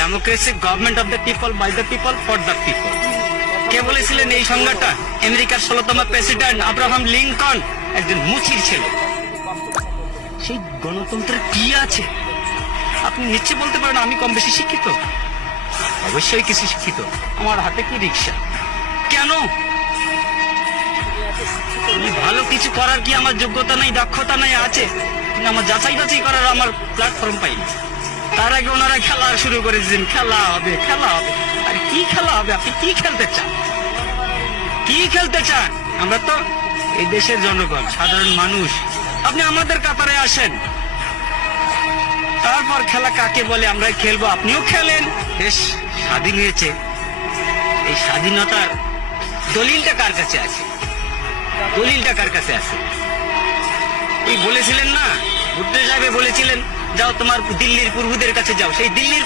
Democracy, government of the people, by the people, for the people. কে বলেছিলেন এই সংজ্ঞাটা? আমেরিকার 16তম প্রেসিডেন্ট আব্রাহাম লিঙ্কন, একজন মুচির ছেলে। সেই গণতন্ত্রের কি আছে? আপনি নিশ্চয় বলতে পারেন আমি কম বেশি শিক্ষিত। অবশ্যই কিছু শিক্ষিত। আমার হাতে কি রিক্সা? কেন? ভালো কিছু করার কি আমার যোগ্যতা নাই, দক্ষতা নাই? আছে, কিন্তু আমার যাচাই বাছাই করার আমার প্ল্যাটফর্ম পাই। তার আগে ওনারা খেলা শুরু করে দিয়েছেন, খেলা হবে, খেলা হবে। আর কি খেলা হবে? আপনি কি খেলতে চান? কি খেলতে চান? আমরা তো এই দেশের জনগণ, সাধারণ মানুষ। আপনি আমাদের কাতারে আসেন, তারপর খেলা কাকে বলে আমরা খেলবো। আপনিও খেলেন। দেশ স্বাধীন হয়েছে, এই স্বাধীনতার দলিলটা কার কাছে আছে? দলিলটা কার কাছে আছে? এই বলেছিলেন না, ভুট্টো সাহেব বলেছিলেন, যাও তোমার দিল্লির পূর্বদের কাছে যাও। সেই দিল্লির